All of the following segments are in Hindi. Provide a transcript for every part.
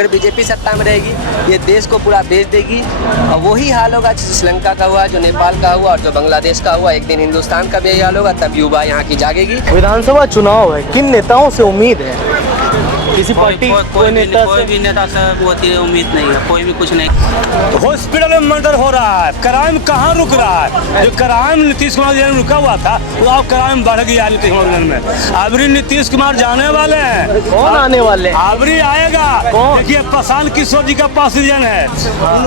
अगर बीजेपी सत्ता में रहेगी ये देश को पूरा बेच देगी और वही हाल होगा जो श्रीलंका का हुआ, जो नेपाल का हुआ और जो बांग्लादेश का हुआ। एक दिन हिंदुस्तान का भी यही हाल होगा, तब युवा यहाँ की जागेगी। विधानसभा चुनाव है, किन नेताओं से उम्मीद है? किसी पार्टी कोई नेता कोई भी नेता से होती है उम्मीद नहीं है, कोई भी कुछ नहीं। हॉस्पिटल में मर्डर हो रहा है, क्राइम कहाँ रुक रहा है? जो क्राइम नीतीश कुमार जी ने रुका हुआ था वो अब क्राइम बढ़ गया नीतीश कुमार में। अबरी नीतीश कुमार जाने वाले हैं। कौन आने वाले हैं? अबरी आएगा। देखिए प्रशांत किशोर जी का पास रीजन है,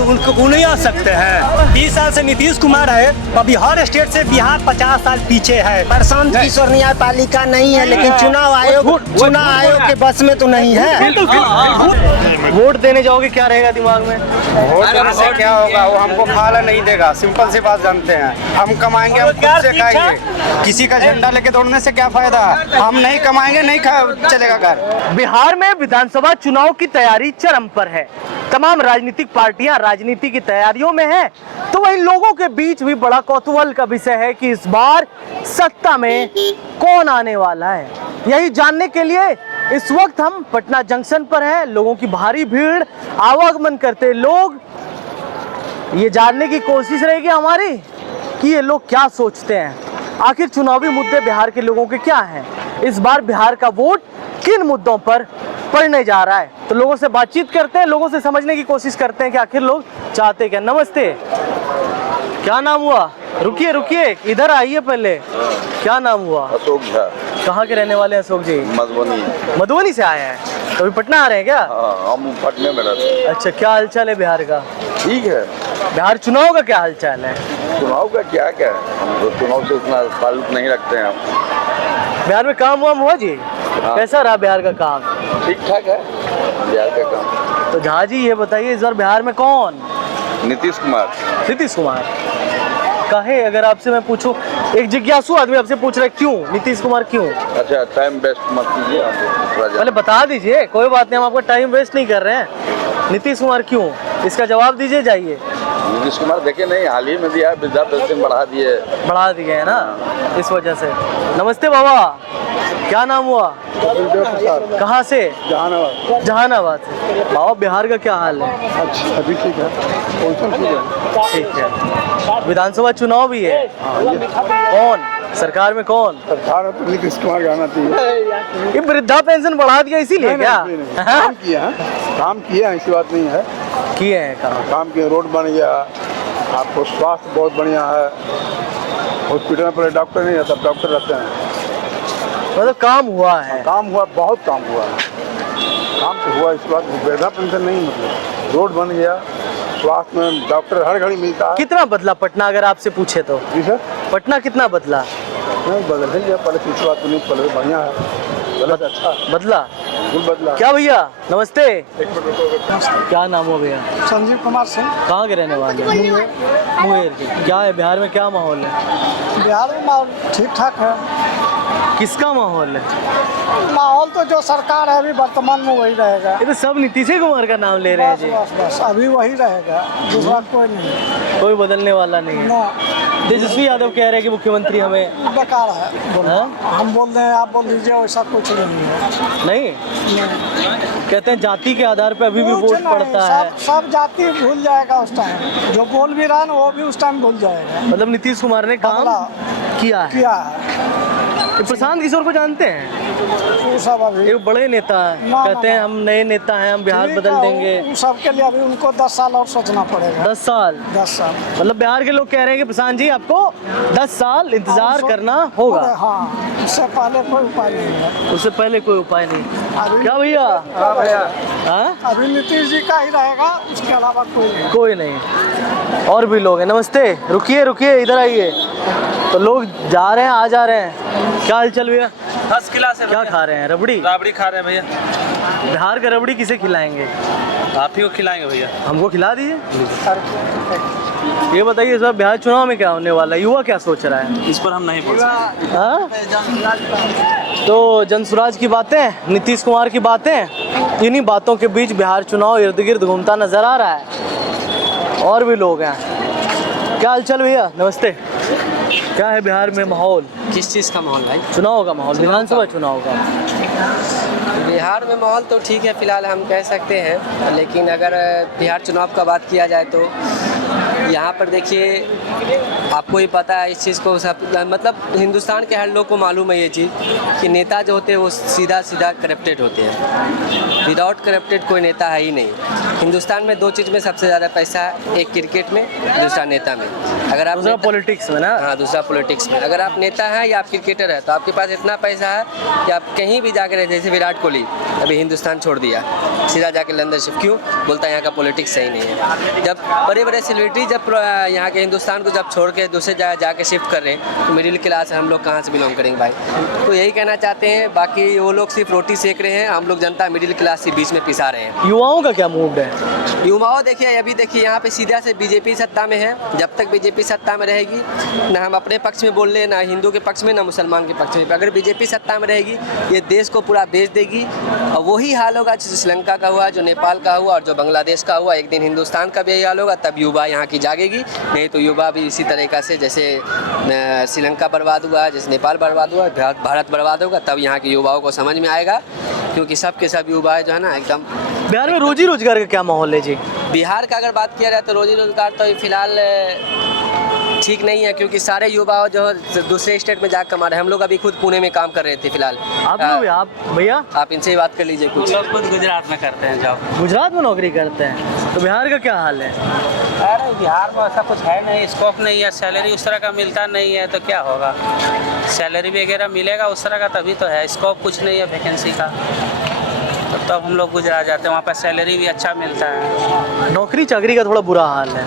उनको नहीं आ सकते हैं। 20 साल से नीतीश कुमार है और बिहार स्टेट से बिहार 50 साल पीछे है। प्रशांत किशोर न्यायपालिका नहीं है, लेकिन चुनाव आयोग के बस में तो नहीं है। वोट देने जाओगे, क्या रहेगा दिमाग में? वोट देने से क्या होगा? वो हमको खाला नहीं देगा, सिंपल सी बात जानते हैं। हम कमाएंगे, हम खुद से खाएंगे। किसी का झंडा लेके दौड़ने से क्या फायदा? हम नहीं कमाएंगे, नहीं चलेगा घर। बिहार में विधानसभा चुनाव की तैयारी चरम पर है। तमाम राजनीतिक पार्टियां राजनीति की तैयारियों में हैं, तो वहीं लोगों के बीच भी बड़ा कौतूहल का विषय है कि इस बार सत्ता में कौन आने वाला है। यही जानने के लिए इस वक्त हम पटना जंक्शन पर हैं। लोगों की भारी भीड़, आवागमन करते लोग, ये जानने की कोशिश रहेगी हमारी कि ये लोग क्या सोचते हैं। आखिर चुनावी मुद्दे बिहार के लोगों के क्या हैं? इस बार बिहार का वोट किन मुद्दों पर पड़ने जा रहा है? तो लोगों से बातचीत करते हैं, लोगों से समझने की कोशिश करते हैं कि आखिर लोग चाहते क्या। नमस्ते, क्या नाम हुआ? रुकिए रुकिए, इधर आइए पहले। क्या नाम हुआ? अशोक झा। कहाँ के रहने वाले हैं अशोक जी? मधुबनी। मधुबनी से आए हैं, तो अभी पटना आ रहे हैं क्या? हम पटने में रहते हैं। अच्छा, क्या हालचाल है बिहार का? ठीक है। बिहार चुनाव का क्या हालचाल है? चुनाव का क्या है, हम तो चुनाव से उतना ताल्लुक नहीं रखते हैं। बिहार में काम वाम हुआ जी? कैसा रहा बिहार का काम? ठीक ठाक है बिहार का काम। तो झा जी ये बताइए, इस बार बिहार में कौन? नीतीश कुमार। नीतीश कुमार काहे? अगर आपसे मैं पूछूं, एक जिज्ञासु आदमी आपसे पूछ रहा है क्यों नीतीश कुमार क्यों? अच्छा, टाइम वेस्ट मत कीजिए, पहले बता दीजिए। कोई बात नहीं, हम आपका टाइम वेस्ट नहीं कर रहे हैं। नीतीश कुमार क्यों, इसका जवाब दीजिए। जाइए। नीतीश कुमार देखिए नहीं, हाल ही में दिया है, वृद्धा पेंशन बढ़ा दिए है ना, इस वजह से। नमस्ते बाबा, क्या नाम हुआ? कहाँ से? जहानाबाद। जहानाबाद से। बाबा बिहार का क्या हाल है? अच्छा, अभी ठीक है, ठीक है। विधानसभा चुनाव भी है। कौन सरकार में कौन? सरकार तो नीतीश कुमार जाना चाहिए। ये वृद्धा पेंशन बढ़ा दिया इसीलिए क्या? काम किया है, ऐसी बात नहीं है। किए हैं काम किए, रोड बन गया, आपको स्वास्थ्य बहुत बढ़िया है। हॉस्पिटल में पहले डॉक्टर नहीं रहता, डॉक्टर रहते हैं। मतलब काम हुआ है? काम हुआ, बहुत काम हुआ है। काम तो हुआ, इस बात वृद्धा पेंशन नहीं, मतलब रोड बन गया, स्वास्थ्य में डॉक्टर हर घड़ी मिलता है। कितना बदला पटना, अगर आपसे पूछे तो? जी सर, पटना कितना बदला? नहीं बदल गया, पहले इस बात नहीं, पहले बढ़िया है, गलत अच्छा बदला, बिल्कुल बदला। क्या भैया नमस्ते, क्या नाम हो भैया? संजीव कुमार सिंह। कहाँ के रहने वाले? मुंगेर के। क्या है बिहार में, क्या माहौल है? बिहार में माहौल ठीक ठाक है। किसका माहौल है? माहौल तो जो सरकार है अभी वर्तमान में वही रहेगा। ये तो सब नीतीश कुमार का नाम ले रहे हैं जी। बस अभी वही रहेगा, दूसरा कोई नहीं, कोई बदलने वाला नहीं है। तेजस्वी यादव कह रहे हैं कि मुख्यमंत्री हमें बेकार है। हम बोल रहे हैं, आप बोल दीजिए, वैसा कुछ नहीं है। नहीं, कहते हैं जाति के आधार पे अभी भी वोट पड़ता है। सब जाति भूल जाएगा उस टाइम, जो बोल भी रहा है ना वो भी उस टाइम भूल जाएगा। मतलब नीतीश कुमार ने काम किया है। प्रशांत किशोर को जानते हैं? वो सब अभी एक बड़े नेता है, कहते हैं हम नए नेता हैं, हम बिहार बदल देंगे। सबके लिए अभी उनको 10 साल और सोचना पड़ेगा। 10 साल? 10 साल मतलब बिहार के लोग कह रहे हैं कि प्रशांत जी आपको 10 साल इंतजार करना होगा। हाँ, उससे पहले कोई उपाय नहीं है। उससे पहले कोई उपाय नहीं। क्या भैया? अभी नीतीश जी का ही रहेगा, उसके अलावा कोई नहीं। और भी लोग हैं। नमस्ते, रुकिए रुकिए, इधर आइए। तो लोग जा रहे हैं, आ जा रहे हैं। क्या हाल चल भैया? फर्स्ट क्लास है। क्या खा रहे हैं? रबड़ी? राबड़ी खा रहे हैं भैया। बिहार का रबड़ी किसे खिलाएंगे? आप ही को खिलाएंगे भैया। हमको खिला दीजिए। ये बताइए, इस बार बिहार चुनाव में क्या होने वाला है? युवा क्या सोच रहा है? इस पर हम नहीं बोल सकते। हाँ? तो जनसुराज की बातें, नीतीश कुमार की बातें, इन्हीं बातों के बीच बिहार चुनाव इर्द गिर्द घूमता नजर आ रहा है। और भी लोग हैं। क्या हाल चाल भैया? नमस्ते। क्या है बिहार में माहौल? किस चीज़ का माहौल भाई? चुनाव का माहौल, विधानसभा चुनाव का। बिहार में माहौल तो ठीक है फिलहाल हम कह सकते हैं, लेकिन अगर बिहार चुनाव का बात किया जाए तो यहाँ पर देखिए आपको ही पता है इस चीज़ को, सब मतलब हिंदुस्तान के हर लोग को मालूम है ये चीज़ कि नेता जो होते हैं वो सीधा सीधा करप्टेड होते हैं। विदाउट करप्टेड कोई नेता है ही नहीं। हिंदुस्तान में दो चीज़ में सबसे ज़्यादा पैसा है, एक क्रिकेट में, दूसरा नेता में। अगर आप दूसरा पॉलिटिक्स में ना, हाँ दूसरा पॉलिटिक्स में। अगर आप नेता हैं या आप क्रिकेटर हैं तो आपके पास इतना पैसा है कि आप कहीं भी जाकर रहे, जैसे विराट कोहली अभी हिंदुस्तान छोड़ दिया, सीधा जाके लंदन शिफ्ट, क्यों बोलता है यहाँ का पॉलिटिक्स सही नहीं है। जब बड़े बड़े सेलिब्रिटी जब यहाँ के हिंदुस्तान को जब छोड़ के दूसरे जगह जाके शिफ्ट कर रहे हैं तो मिडिल क्लास हम लोग कहाँ से बिलोंग करेंगे भाई। तो यही कहना चाहते हैं, बाकी वो लोग सिर्फ रोटी सेक रहे हैं, हम लोग जनता मिडिल क्लास के बीच में पिसा रहे हैं। युवाओं का क्या मूड है? युवाओं देखिए अभी देखिए यहाँ पे सीधा से बीजेपी सत्ता में है। जब तक बीजेपी सत्ता में रहेगी ना हम अपने पक्ष में बोल रहे, ना हिंदू के पक्ष में ना मुसलमान के पक्ष में। अगर बीजेपी सत्ता में रहेगी ये देश को पूरा बेच देगी और वही हाल होगा जो श्रीलंका का हुआ, जो नेपाल का हुआ और जो बांग्लादेश का हुआ। एक दिन हिंदुस्तान का भी यही हाल होगा, तब युवा यहाँ की जागेगी। नहीं तो युवा भी इसी तरीक़ा से जैसे श्रीलंका बर्बाद हुआ, जैसे नेपाल बर्बाद हुआ, भारत बर्बाद होगा, तब यहाँ के युवाओं को समझ में आएगा। क्योंकि सब के सब युवा जो है ना एकदम। बिहार में रोजी रोजगार का क्या माहौल है जी? बिहार का अगर बात किया जाए तो रोजी रोजगार तो फिलहाल ठीक नहीं है, क्योंकि सारे युवा जो दूसरे स्टेट में जाकर कमा रहे हैं। हम लोग अभी खुद पुणे में काम कर रहे थे फिलहाल। आप लोग, आप भैया आप इनसे ही बात कर लीजिए कुछ। लोग खुद गुजरात में करते हैं जॉब। गुजरात में नौकरी करते हैं, तो बिहार का क्या हाल है? अरे बिहार में ऐसा कुछ है नहीं, स्कोप नहीं है, सैलरी उस तरह का मिलता नहीं है तो क्या होगा। सैलरी वगैरह मिलेगा उस तरह का तभी तो है, स्कोप कुछ नहीं है वैकेंसी का, तब हम लोग गुजरात जाते हैं। वहाँ पर सैलरी भी अच्छा मिलता है। नौकरी चाकरी का थोड़ा बुरा हाल है,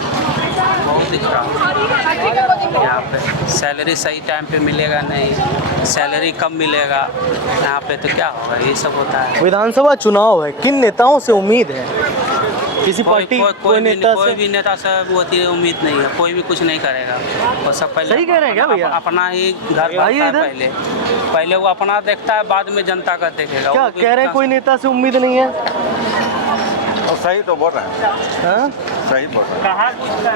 बहुत दिख रहा यहाँ पे। सैलरी सही टाइम पे मिलेगा नहीं, सैलरी कम मिलेगा यहाँ पे तो क्या होगा, ये सब होता है। विधानसभा चुनाव है, किन नेताओं से उम्मीद है? किसी पार्टी कोई नेता से? कोई भी नेता से होती है उम्मीद नहीं है, कोई भी कुछ नहीं करेगा। वो सब पहले सही कह रहे हैं क्या भैया? अपना ही घर देखता है, पहले वो अपना देखता है, बाद में जनता का देखेगा। क्या कह रहे हैं, कोई नेता से उम्मीद नहीं है? और सही तो बोल रहे हैं, हाँ? सही बोल रहे हैं।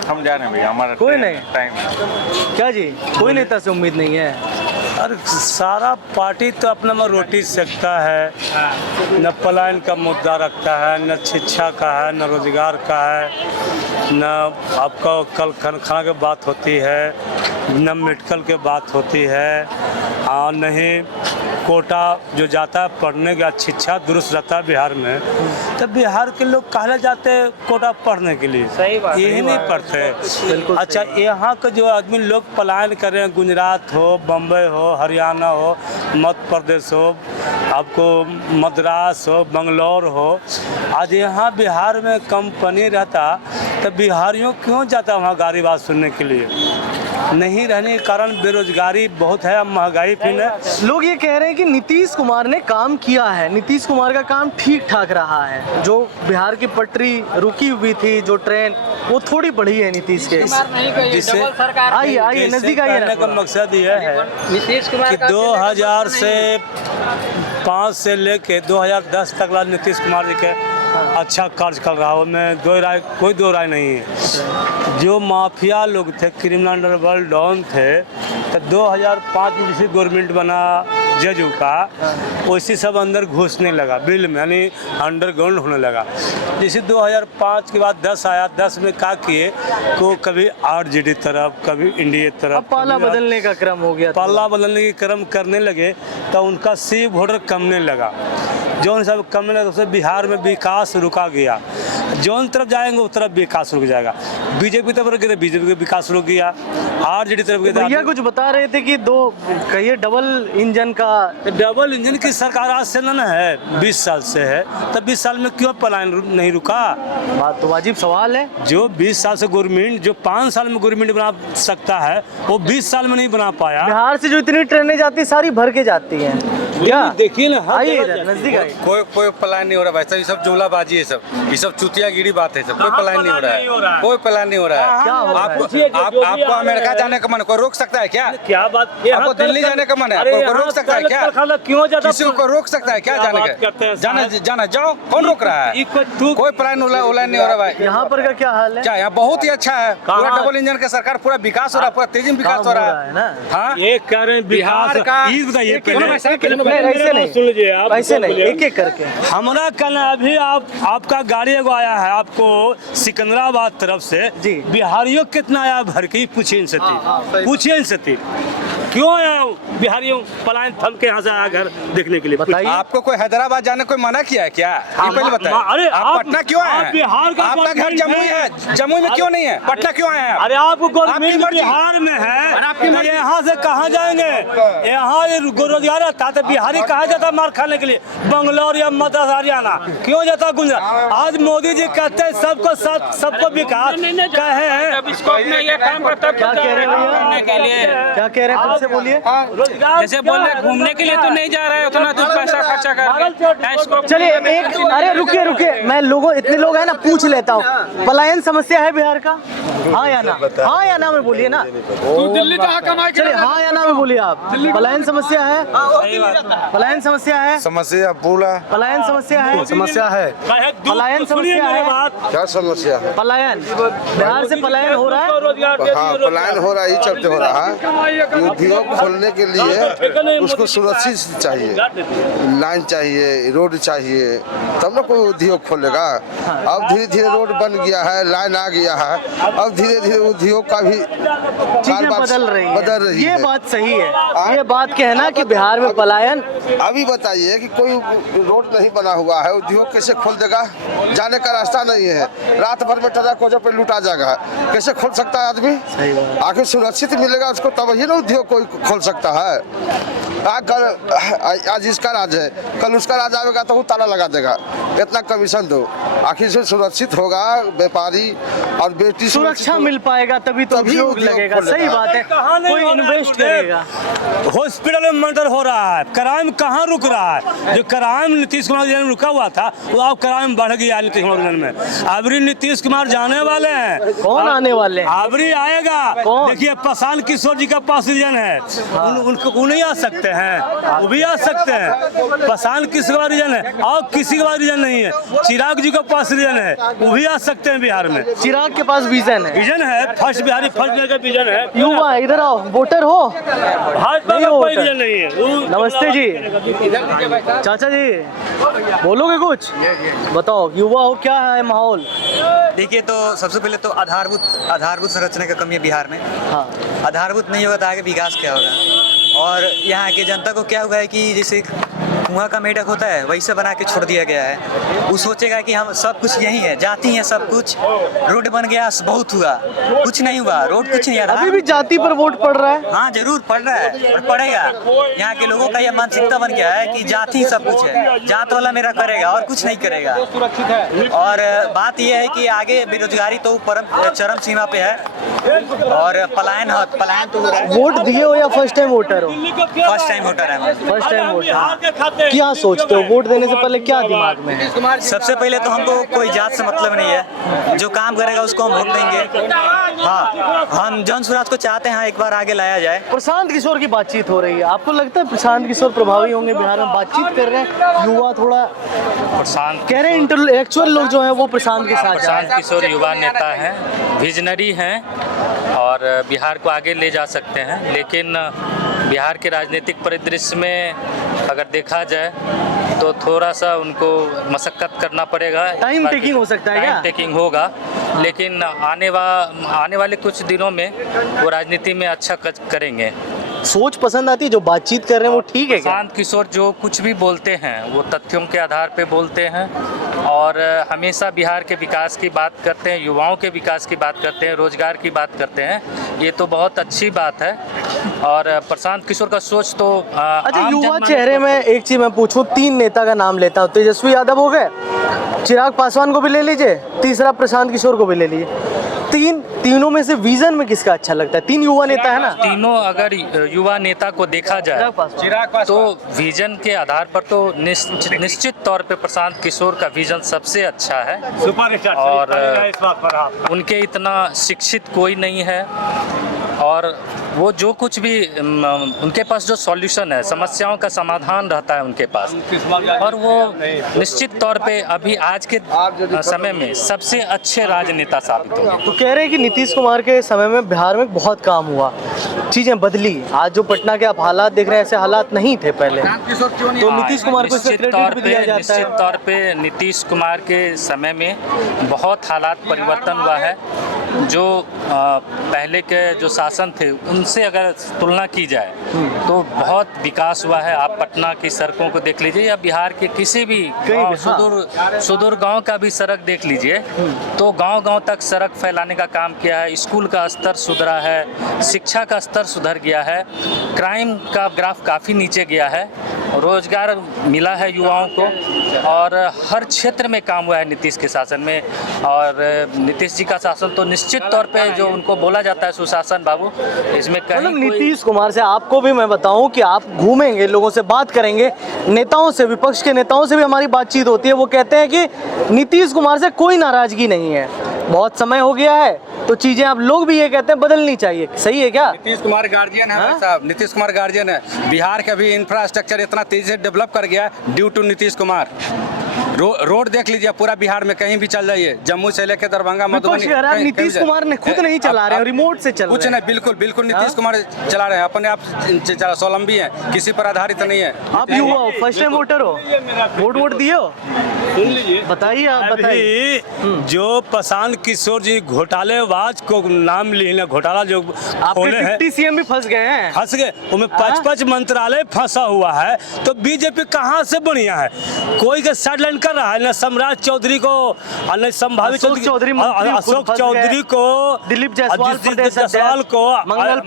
हम जा रहे हैं भैया, हमारा कोई नहीं टाइम है। क्या जी, कोई नेता से उम्मीद नहीं है? अरे सारा पार्टी तो अपना में रोटी सेकता है, न पलायन का मुद्दा रखता है, न शिक्षा का है, न रोजगार का है, न आपका कल खाना की बात होती है, न मेडिकल की बात होती है, और नहीं कोटा जो जाता है पढ़ने का शिक्षा दुरुस्त रहता है बिहार में। तो बिहार के लोग कहले जाते हैं कोटा पढ़ने के लिए, सही बात, यही नहीं पढ़ते। अच्छा यहाँ के जो आदमी लोग पलायन कर रहे हैं, गुजरात हो, बम्बई हो, हरियाणा हो, मध्य प्रदेश हो, आपको मद्रास हो, बंगलौर हो, आज यहाँ बिहार में कंपनी रहता तो बिहारियों क्यों जाता वहाँ गाड़ी बात सुनने के लिए? नहीं रहने के कारण बेरोजगारी बहुत है, महंगाई फिर है। लोग ये कह रहे हैं कि नीतीश कुमार ने काम किया है, नीतीश कुमार का काम ठीक ठाक रहा है। जो बिहार की पटरी रुकी हुई थी, जो ट्रेन, वो थोड़ी बढ़ी है नीतीश के। जिससे आइए आइए नजदीक आइए कहने का मकसद यह है कि 2005 से लेके 2010 तक नीतीश कुमार जी के अच्छा कार्य कर रहा हो, मैं कोई दो राय नहीं है। जो माफिया लोग थे, क्रिमिनल अंडरवर्ल्ड डॉन थे, तो 2005 में जैसे गवर्नमेंट बना जजू का, वैसे सब अंदर घुसने लगा बिल में, यानी अंडरग्राउंड होने लगा। जैसे 2005 के बाद 10 आया, 10 में क्या किए को कभी आरजेडी तरफ, कभी इंडिया तरफ, पाला बदलने का क्रम हो गया। पाला बदलने की क्रम करने लगे तो उनका सी वोटर कमने लगा। जौन सब कमने लगा उससे बिहार में विकास रुका गया। जौन तरफ जाएंगे उस तरफ विकास रुक जाएगा। बीजेपी तरफ गए तो बीजेपी का विकास रुक गया, आरजेडी तरफ गए। भैया कुछ बता रहे थे कि कहिए डबल इंजन का, डबल इंजन की सरकार आज से ना है, 20 साल से है, तब 20 साल में क्यों पलायन नहीं रुका? बात तो वाजिब सवाल है। जो 20 साल से गवर्नमेंट, जो 5 साल में गवर्नमेंट बना सकता है, वो 20 साल में नहीं बना पाया। बिहार से जो इतनी ट्रेनें जाती सारी भर के जाती हैं। क्या देखिए ना, आइए नजदीक आइए। कोई पलायन नहीं हो रहा भाई, ये सब जुमलाबाजी है, ये सब चुतियागिरी बात है, सब कोई पलायन नहीं हो रहा है, कोई पलायन नहीं हो रहा है। क्या हो रहा है? आपको अमेरिका जाने का मन, कोई रोक सकता है क्या? क्या बात? आपको दिल्ली जाने का मन है, कोई रोक सकता है क्या? क्यों जाता? किसी को रोक सकता है क्या जाने का? जाना जाओ, कौन रोक रहा है? कोई पलायन उलायन नहीं हो रहा भाई। यहाँ पर का क्या हाल है? क्या यहाँ बहुत ही अच्छा है, पूरा डबल इंजन का सरकार, पूरा विकास हो रहा है, पूरा तेजी में विकास हो रहा है। ना हाँ, ये कह रहे हैं बिहार का ये बताइए, ऐसे नहीं, सुन लीजिए आप, ऐसे नहीं, एक एक करके। हमारा कहना है, अभी आपका गाड़ी एगो आया है आपको सिकंदराबाद तरफ से जी। बिहारियों कितना आया भर के ही पूछिए इनसे, पूछिए इनसे क्यों आया बिहारियों पलायन थम के यहाँ से आया घर देखने के लिए, बताइए। आपको कोई हैदराबाद जाने कोई मना किया है क्या? ये पहले बताइए। अरे आप पटना क्यों आए आप हैं? बिहार का आपका घर जमुई है, जमुई में क्यों नहीं है? पटना क्यों आए हैं? अरे आपको आपकी गवर्नमेंट मर्जी। बिहार में है, आपकी तो मर्जी। यहाँ से कहाँ जाएंगे? यहाँ ये रोजगार आता है, तो बिहारी कहाँ जाता मार खाने के लिए? बंगलोर या मद्रास हरियाणा क्यों जाता गुजरात? आज मोदी जी कहते हैं सबको सबको विकास कहे हैं। जब स्कोप में ये काम करता है, क्या कह रहे हैं भैया? घूमने के लिए, क्या कह रहे हैं, फिर से बोलिए। जैसे बोल रहे घूमने के लिए तो नहीं जा रहा है, उतना दूर पैसा खर्चा कर रहे हैं। स्कोप चलिए एक, अरे रुकिए, मैं लोगों, इतने लोग हैं ना, पूछ लेता हूँ। पलायन समस्या है बिहार का? हाँ या ना? हाँ या ना में बोलिए ना। दिल्ली जहाँ कमाई चलिए हाँ या ना में बोलिए आप। पलायन समस्या है? पलायन समस्या है? समस्या पूरा पलायन समस्या है? समस्या है। पलायन समस्या है? क्या समस्या है? पलायन, बिहार से पलायन हो रहा है। हाँ, पलायन हो रहा है, ये चलते हो रहा है। उद्योग खोलने के लिए उसको सुरक्षित चाहिए, लाइन चाहिए, रोड चाहिए, तब ना कोई उद्योग खोलेगा। अब धीरे धीरे रोड बन गया है, लाइन आ गया है, अब धीरे धीरे उद्योग का भी चीजें बदल रही है। ये है। बात सही है, ये बात कहना कि बिहार में पलायन। अभी बताइए कि कोई रोड नहीं बना हुआ है, उद्योग कैसे खोल देगा? जाने का रास्ता नहीं है, रात भर में टरा कोजा पे लूटा जाएगा, कैसे खोल सकता है आदमी? आखिर सुरक्षित मिलेगा उसको, तब ही ना उद्योग कोई खोल सकता है। आज इसका राज है, कल उसका राज आएगा तो वो ताला लगा देगा, इतना कमीशन दो। आखिर से सुरक्षित होगा व्यापारी और बेटी, सुरक्षा मिल पाएगा तभी तो तभी उद्योग उद्योग लगेगा। खोलेगा। सही बात है, कोई इन्वेस्ट करेगा। हॉस्पिटल में मर्डर हो रहा है, क्राइम कहाँ रुक रहा है? जो क्राइम नीतीश कुमार जी में रुका हुआ था, वो अब क्राइम बढ़ गया नीतीश कुमार जी में। अबरी नीतीश कुमार जाने वाले हैं। कौन आने वाले हैं? अबरी आएगा। कौन? देखिए प्रशांत किशोर जी का पास रीजन है, उनको नहीं आ सकते हैं, वो भी आ सकते हैं। प्रशांत किशोर का रीजन है और किसी का रीजन नहीं है। चिराग जी का पास रीजन है, वो भी आ सकते हैं बिहार में। चिराग के पास विजन है, विजन है, फर्स्ट बिहारी फर्स्ट का विजन है। युवा इधर आओ, वोटर हो? भाजपा नहीं का हो कोई वोटर। रीजन नहीं है। नमस्ते जी, चाचा जी बोलोगे कुछ? बताओ, युवा हो, क्या है माहौल? देखिए, तो सबसे पहले तो आधारभूत संरचना की कमी है बिहार में। हाँ, आधारभूत नहीं होगा तो आगे विकास क्या होगा? और यहाँ की जनता को क्या हुआ है कि जैसे कुआं का मेढक होता है वैसे बना के छोड़ दिया गया है। वो सोचेगा कि हम सब कुछ यही है, जाति है सब कुछ, रोड बन गया बहुत हुआ, कुछ नहीं हुआ, रोड कुछ नहीं अभी भी जाति पर वोट पड़ रहा है। हाँ जरूर पड़ रहा है और पड़ेगा। यहाँ के लोगों का यह मानसिकता बन गया है कि जाति सब कुछ है, जात वाला मेरा करेगा और कुछ नहीं करेगा। और बात यह है कि आगे बेरोजगारी तो चरम सीमा पे है और पलायन तो वोट दिए हो या फर्स्ट टाइम वोटर हो? फर्स्ट टाइम वोटर है। First time voter. क्या सोचते हो, वोट देने से पहले क्या दिमाग में है? सबसे पहले तो हमको कोई जात से मतलब नहीं है, जो काम करेगा उसको हम वोट देंगे। हाँ, हम जन स्वराज को चाहते हैं एक बार आगे लाया जाए। प्रशांत किशोर की बातचीत हो रही है, आपको लगता है प्रशांत किशोर प्रभावी होंगे बिहार में? बातचीत कर रहे हैं युवा, थोड़ा प्रशांत कह रहे हैं इंटेलेक्चुअल लोग जो हैं वो प्रशांत के साथ जा रहे प्रशांत हैं। किशोर युवा नेता हैं, विजनरी हैं और बिहार को आगे ले जा सकते हैं। लेकिन बिहार के राजनीतिक परिदृश्य में अगर देखा जाए तो थोड़ा सा उनको मशक्कत करना पड़ेगा। टाइम टेकिंग हो सकता है क्या? टाइम टेकिंग होगा, लेकिन आने वाले कुछ दिनों में वो राजनीति में अच्छा करेंगे। सोच पसंद आती है, जो बातचीत कर रहे हैं वो ठीक है क्या? प्रशांत किशोर जो कुछ भी बोलते हैं वो तथ्यों के आधार पे बोलते हैं और हमेशा बिहार के विकास की बात करते हैं, युवाओं के विकास की बात करते हैं, रोजगार की बात करते हैं। ये तो बहुत अच्छी बात है और प्रशांत किशोर का सोच तो अच्छा, युवा चेहरे में एक चीज मैं पूछूं, 3 नेता का नाम लेता हूँ। तेजस्वी यादव हो गए, चिराग पासवान को भी ले लीजिए, तीसरा प्रशांत किशोर को भी ले लीजिए। तीनों में से विजन में किसका अच्छा लगता है? 3 युवा नेता है ना। तीनों अगर युवा नेता को देखा जाए तो विजन के आधार पर तो निश्चित तौर पे प्रशांत किशोर का विजन सबसे अच्छा है और उनके इतना शिक्षित कोई नहीं है और वो जो कुछ भी उनके पास जो सॉल्यूशन है, समस्याओं का समाधान रहता है उनके पास, और वो निश्चित तौर पे अभी आज के समय में सबसे अच्छे राजनेता साबित होंगे। तो कह रहे हैं कि नीतीश कुमार के समय में बिहार में बहुत काम हुआ, चीजें बदली। आज जो पटना के आप हालात देख रहे हैं, ऐसे हालात नहीं थे पहले। तो नीतीश कुमार को इसका क्रेडिट भी दिया जाता है। निश्चित तौर पे नीतीश कुमार के समय में बहुत हालात परिवर्तन हुआ है। जो पहले के जो शासन थे उनसे अगर तुलना की जाए तो बहुत विकास हुआ है। आप पटना की सड़कों को देख लीजिए या बिहार के किसी भी सुदूर गांव का भी सड़क देख लीजिए, तो गांव-गांव तक सड़क फैलाने का काम किया है। स्कूल का स्तर सुधरा है, शिक्षा का स्तर सुधर गया है, क्राइम का ग्राफ काफ़ी नीचे गया है, रोजगार मिला है युवाओं को, और हर क्षेत्र में काम हुआ है नीतीश के शासन में। और नीतीश जी का शासन तो निश्चित तौर पे जो उनको बोला जाता है सुशासन बाबू, इसमें कहीं नीतीश कुमार से आपको भी मैं बताऊं कि आप घूमेंगे, लोगों से बात करेंगे, नेताओं से, विपक्ष के नेताओं से भी हमारी बातचीत होती है। वो कहते हैं कि नीतीश कुमार से कोई नाराजगी नहीं है, बहुत समय हो गया है, तो चीजें आप लोग भी ये कहते हैं बदलनी चाहिए। सही है क्या? नीतीश कुमार गार्जियन है भाई साहब, नीतीश कुमार गार्जियन है। बिहार का भी इंफ्रास्ट्रक्चर इतना तेजी से डेवलप कर गया due to Nitish Kumar. Road देख लीजिए पूरा बिहार में, कहीं भी चल जाइए, जम्मू से लेकर दरभंगा, मधुबनी। नीतीश कुमार ने खुद नहीं चला रहे हैं, रिमोट से चल रहे हैं। कुछ नहीं, बिल्कुल नीतीश कुमार चला रहे हैं, अपने आप स्वावलंबी हैं, किसी पर आधारित नहीं है। आप युवा हो, फर्स्ट टाइम वोटर हो, वोट दिए हो? सुन लीजिए, बताइए आप, बताइए। जो प्रशांत किशोर जी घोटालेबाज को नाम लिए, घोटाला जो खोले हैं, 50 सीएम भी फंस गए हैं, फंस गए, उनमें 5 मंत्रालय फंसा हुआ है। तो बीजेपी कहाँ से बढ़िया है? कोई के साइडलाइन कर रहा है, न सम्राट चौधरी को, न संभावित अशोक चौधरी को, दिलीप जायसवाल को, मंगल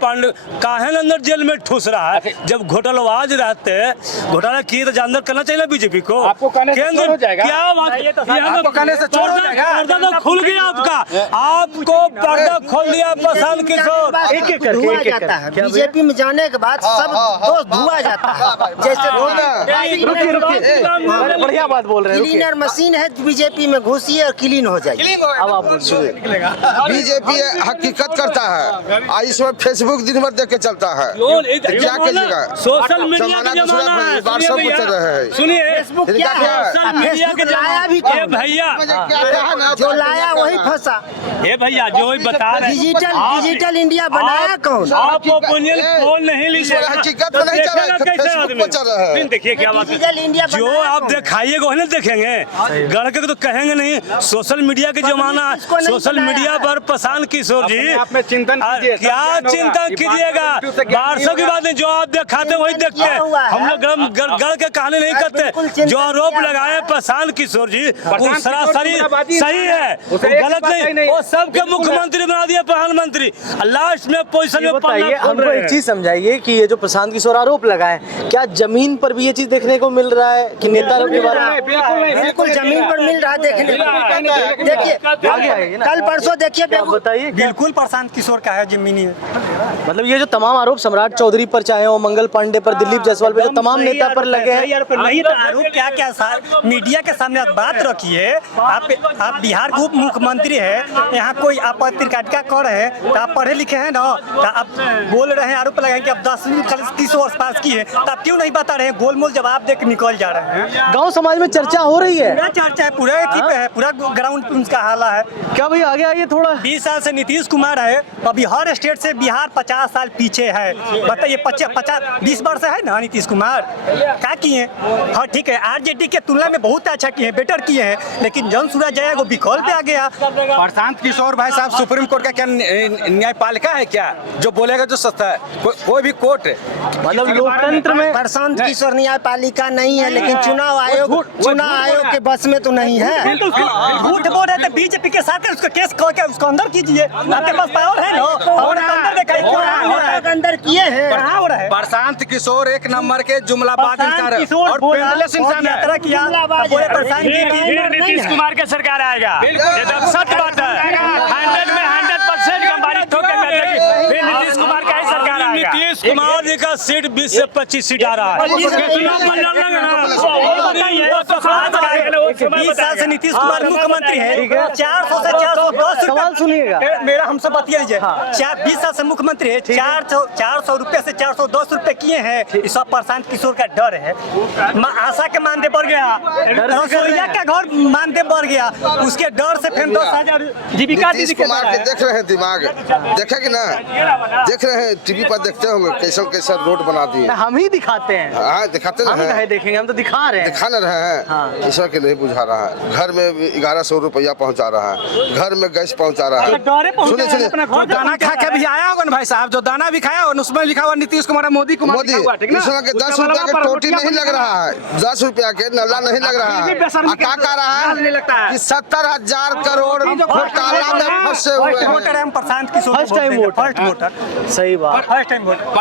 पांडे काहे अंदर जेल में ठूस रहा है? जब घोटालाबाज रहते, घोटाला किए तो जानवर करना चाहिए बीजेपी को। आपको कहने से हो जाएगा, क्या बात, आपको कहने से पर्दा तो खुल गया आपका, आपको पर्दा खोल दिया प्रशांत किशोर। एक धुआ जाता है बीजेपी में जाने के बाद, सब दोस्त धुआ जाता है। जैसे बढ़िया बात बोल रहे हैं। क्लीनर मशीन है बीजेपी में, घुसिए और क्लीन हो जाएगी। अब आप बीजेपी हकीकत करता है, इसमें फेसबुक दिन भर देख के चलता है। क्या कीजिएगा, सोशल मीडिया का जमाना है। सुनिए, फेसबुक क्या है? फेसबुक लाया भी कौन? भैया जो लाया वही फंसा। ये भैया जो बता रहे, डिजिटल इंडिया बनाया कौन? आप ओपिनियन पोल नहीं लीजिए, हकीकत नहीं चल रहा है, फेसबुक पे चल रहा है। देखिए क्या बात है, जो आप दिखाइएगा वही देखेंगे, गढ़ के तो कहेंगे नहीं। सोशल मीडिया के जमाना, सोशल मीडिया पर प्रशांत किशोर जी चिंतन क्या चिंतन कीजिएगा? 1200 की बात नहीं, जो आप दिखाते वही देखते हैं। हम लोग गढ़ के कहानी नहीं करते। जो आरोप लगाए प्रशांत किशोर जी, वो सरासरी सही है, गलत नहीं। वो सबके मुख्यमंत्री बना दिया, प्रधानमंत्री, लास्ट में पोजीशन में। बताइए, हमको एक चीज समझाइए कि ये जो प्रशांत किशोर आरोप लगाए, क्या जमीन पर भी ये चीज देखने को मिल रहा है कि नेता के बारे में? बिल्कुल जमीन पर मिल रहा है देखने को। देखिए कल परसों देखिए, बताइए। बिल्कुल प्रशांत किशोर का है जमीनी। मतलब ये जो तमाम आरोप सम्राट चौधरी पर, चाहे वो मंगल पांडे पर, दिलीप जायसवाल पर, जो तमाम नेता पर लगे हैं, नहीं तो आरोप क्या क्या मीडिया के सामने आप बात रखिए। आप बिहार के उप मुख्यमंत्री है, यहाँ कोई आप पत्रकारिता कर रहे हैं, तो आप पढ़े लिखे हैं ना, तो आप बोल रहे हैं, आरोप लगाए कि आप 10वीं 30 वर्ष पास किए, तो आप क्यों नहीं बता रहे हैं? गोलमोल जवाब दे के निकल जा रहे हैं। गांव समाज में चर्चा हो रही है, पूरा चर्चा है, पूरा है, पूरा ग्राउंड पे उसका हाला है। क्या भैया आगे आइए थोड़ा। 20 साल से नीतीश कुमार है, अभी हर स्टेट से बिहार 50 साल पीछे है। बताइए 20 वर्ष है ना नीतीश कुमार, क्या किए? हाँ ठीक है, आरजेडी के तुलना में बहुत अच्छा किए हैं, बेटर किए हैं, लेकिन जन सूरज जाए वो बिकॉल पे आ गया। प्रशांत किशोर भाई साहब सुप्रीम कोर्ट का क्या न्यायपालिका है क्या, जो बोलेगा जो सस्ता है? कोई भी कोर्ट है, मतलब लोकतंत्र में प्रशांत किशोर न्यायपालिका नहीं है, लेकिन चुनाव आयोग के बस में तो नहीं है। झूठ बोल रहे थे, बीजेपी के साथ उसका केस करके उसको अंदर कीजिए, आपके पास पावर है ना, अंदर किए हैं। कहाँ हो रहा है? प्रशांत किशोर एक नंबर के जुमलाबाज इंसान है और पेंडलेस इंसान है। नीतीश कुमार के सरकार आएगा, ये तो सच बात है, 100 में 100% हम बारिश ठोक के कहते हैं कि नीतीश कुमार का ही सरकार आएगा। नीतीश कुमार जी का सीट 20 से 25 सीट आ रहा है। 20 साल से नीतीश कुमार मुख्यमंत्री है, 400 से 410 सवाल सुनिएगा। मेरा हमसे बतिया लीजिए। 20 साल से मुख्यमंत्री है, 400 रुपए से 410 रुपए किए हैं। इस सब प्रशांत किशोर का डर है। आशा के मानदेय बढ़ गया, रसोईया का घर मानदेय बढ़ गया, उसके डर से फिर 10,000 जीविका नीतीश कुमार के देख रहे हैं दिमाग, देखे कि ना, देख रहे हैं टीवी पर देखते होंगे कैसा कैसा रोड बना दिए। हम ही दिखाते हैं। हाँ दिखाते हम हैं, कहे देखेंगे, हम तो दिखा रहे हैं। दिखा न रहे हैं। ईश्वर के नहीं बुझा रहा है। घर में 1100 रुपया पहुंचा रहा है, घर में गैस पहुंचा रहा है। सुनिए सुनिए, दाना खा के भी आया होगा ना भाई साहब, जो दाना भी खाया और उसमें लिखा हुआ नीतीश कुमार मोदी कुमार मोदी लिखा हुआ, ठीक ना? इसमें के 10 रुपया के टोटी नहीं लग रहा है, 10 रुपया के नला नहीं लग रहा है। क्या कह रहा है कि 70,000 करोड़ घोटाला में फंसे हुए हैं। Prashant Kishor first time voter. सही बात। First time voter.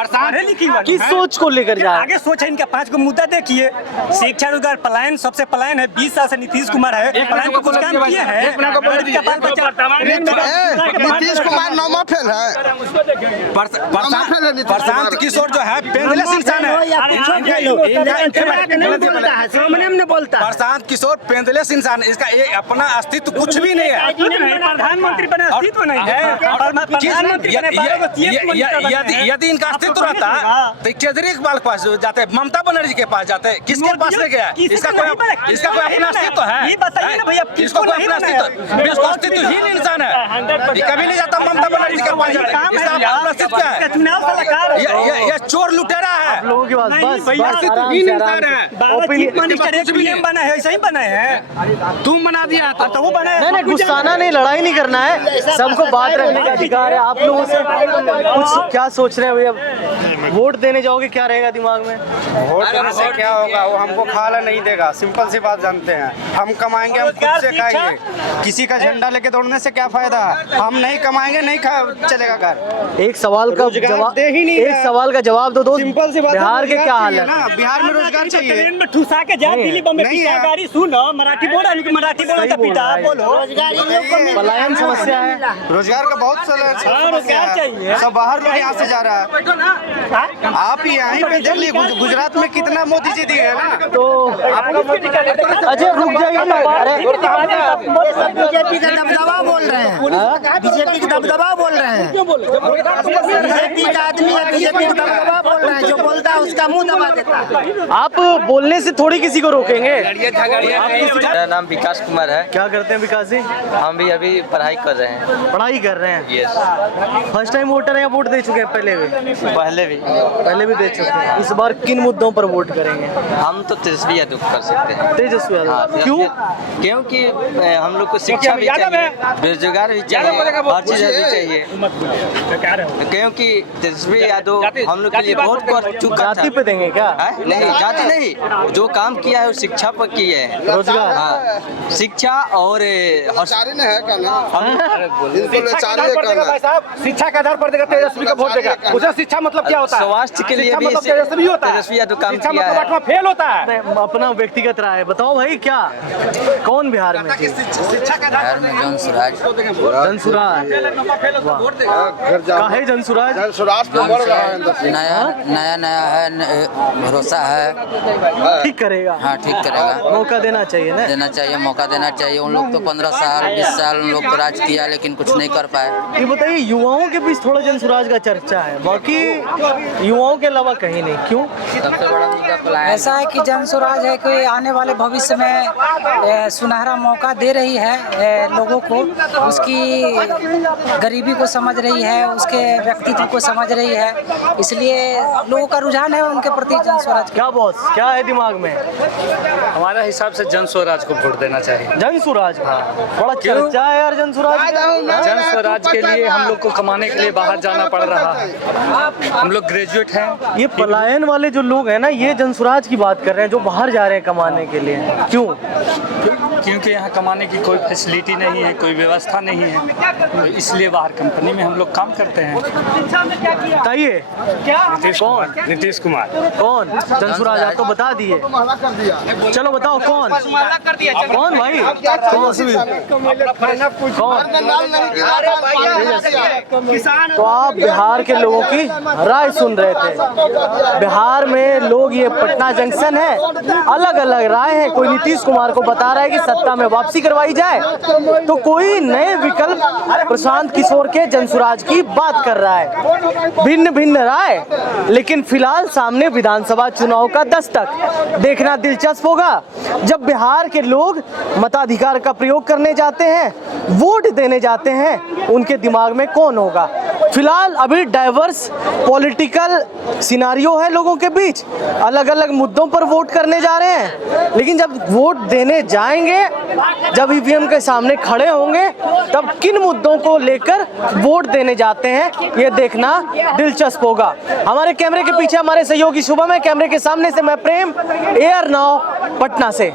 किस सोच को लेकर जा रहे हैं? आगे सोच है इनका। 5 को मुद्दा देखिए। शिक्षा रोजगार पलायन, सबसे पलायन है। 20 साल से नीतीश कुमार है, पलायन को कुछ काम किए हैं? नीतीश कुमार नौमा फेल है। प्रशांत किशोर जो है पेंदलेस इंसान है। प्रशांत किशोर पेंदलेस इंसान, इसका अपना अस्तित्व कुछ भी नहीं है। प्रधानमंत्री बने अस्तित्व नहीं है। यदि इनका अस्तित्व रहता तो केजरीवाल के पास जाते, ममता बनर्जी के पास जाते, किसके पास ले गया? इसका कोई अपना अस्तित्व है? ये बताइए ना भैया, इसको कोई अपना अस्तित्व ही इंसान है। कभी नहीं जाता ममता बनर्जी के पास, इसका अपना अस्तित्व क्या है? ये चोर लुटेरा है। लोगों की बात बना है, ऐसा ही बना है। तुम बना दिया तो वो बना है। नहीं, गुस्साना नहीं, लड़ाई नहीं करना है, सबको बात रखने का अधिकार है। आप लोगों से कुछ क्या सोच रहे हैं भैया? वोट देने जाओगे, क्या रहेगा दिमाग में? वोट देने से क्या होगा? वो हमको खाला नहीं देगा, सिंपल सी बात जानते हैं। हम कमाएंगे, हम खुद से खाएंगे। किसी का झंडा लेके दौड़ने से क्या फायदा? हम नहीं कमाएंगे, नहीं चलेगा घर। एक सवाल का जवाब दे ही नहीं, एक सवाल का जवाब दो। सिंपल सी बात। बिहार के क्या हाल है? बिहार में रोजगार चाहिए। ट्रेन में ठुसा के जा, दिल्ली बम्बई पिटा गाड़ी। सुनो, मराठी बोल रहा है, मराठी बोल रहा पिटा। बोलो, पलायन समस्या है, रोजगार का बहुत रोजगार चाहिए। सब बाहर लोग यहाँ से जा रहा है। आप यहीं पे दिल्ली गुजरात में कितना मोदी जी दिए है ना, तो अजय रुक जाइए ना। अरे बीजेपी का दबदबा बोल रहे हैं, बीजेपी का दबदबा बोल रहे हैं। बीजेपी का आदमी है, बीजेपी का दबदबा बोल रहे हैं। जो बोलता है उसका मुंह दबा देता है। आप बोलने से थोड़ी किसी को रोकेंगे। मेरा नाम विकास कुमार है। क्या करते हैं विकास जी? हम भी अभी पढ़ाई कर रहे हैं। पढ़ाई कर रहे हैं। यस। फर्स्ट टाइम वोटर है या वोट दे चुके हैं पहले भी? पहले भी दे चुके हैं। इस बार किन मुद्दों पर वोट करेंगे? हम तो तेजस्वी यादव कर सकते हैं। तेजस्वी यादव। क्यों? क्योंकि हम लोग को शिक्षा भी चाहिए, बेरोजगार भी चाहिए, हर चीज़ भी चाहिए। क्योंकि तेजस्वी यादव हम लोग के लिए बहुत कर चुका था। जाति पे देंगे क्या? नहीं, जाति नहीं, जो काम किया है वो शिक्षा पर किया है। रोजगार। हाँ, शिक्षा और चारी है का ना, शिक्षा के आधार पर देगा, तेजस्वी का वोट देगा। उसे शिक्षा मतलब क्या होता है? स्वास्थ्य के लिए भी तेजस्वी होता है। तेजस्वी यादव काम शिक्षा किया है। मतलब फेल होता है। अपना व्यक्तिगत राय बताओ भाई, क्या कौन बिहार में? बिहार में जनसुराज। जनसुराज। काहे जनसुराज? जनसुराज पे बढ़ रहा है। नया है, भरोसा है। ठीक करेगा? हाँ, ठीक करेगा। मौका देना चाहिए ना? देना चाहिए, मौका देना चाहिए। उन लोग तो 15 साल 20 साल उन लोग तो राज किया, लेकिन कुछ नहीं कर पाए। ये बताइए, युवाओं के बीच थोड़ा जनसुराज का चर्चा है, बाकी युवाओं के अलावा कहीं नहीं। क्यों? सबसे बड़ा मुद्दा पलायन। ऐसा है कि जनसुराज है कि आने वाले भविष्य में सुनहरा मौका दे रही है लोगों को। उसकी गरीबी को समझ रही है, उसके व्यक्तित्व को समझ रही है, इसलिए लोगों का रुझान है उनके प्रति जनसुराज। क्या बॉस, क्या है दिमाग में? हमारा हिसाब से जनस्वराज को वोट देना चाहिए। जनसुराज? बड़ा चर्चा है यार जनसुराज। जनस्वराज के लिए हम लोग को कमाने के लिए बाहर जाना पड़ रहा है। हम लोग ग्रेजुएट हैं। ये पलायन वाले जो लोग हैं ना, ये जनसुराज की बात कर रहे हैं, जो बाहर जा रहे हैं कमाने के लिए। क्यों? क्योंकि यहाँ कमाने की कोई फैसिलिटी नहीं है, कोई व्यवस्था नहीं है, तो इसलिए बाहर कंपनी में हम लोग काम करते हैं। बताइए कौन? नीतीश कुमार। कौन? जनसुराज आप तो बता दिए, चलो बताओ कौन? कौन भाई? तो आप बिहार के लोगों की राय सुन रहे थे। बिहार में लोग, ये पटना जंक्शन है, अलग अलग राय है। कोई नीतीश कुमार को बता रहा है कि सत्ता में वापसी करवाई जाए, तो कोई नए विकल्प प्रशांत किशोर के जनसुराज की बात कर रहा है। भिन्न भिन्न राय, लेकिन फिलहाल सामने विधानसभा चुनाव का दस्तक। देखना दिलचस्प होगा जब बिहार के लोग मताधिकार का प्रयोग करने जाते हैं, वोट देने जाते हैं, उनके दिमाग में कौन होगा। फिलहाल अभी डाइवर्स पॉलिटिकल सिनारियो है लोगों के बीच, अलग अलग मुद्दों पर वोट करने जा रहे हैं, लेकिन जब वोट देने जाएंगे, जब ईवीएम के सामने खड़े होंगे, तब किन मुद्दों को लेकर वोट देने जाते हैं, ये देखना दिलचस्प होगा। हमारे कैमरे के पीछे हमारे सहयोगी शुभम है, कैमरे के सामने से मैं प्रेम, एयर नाउ पटना से।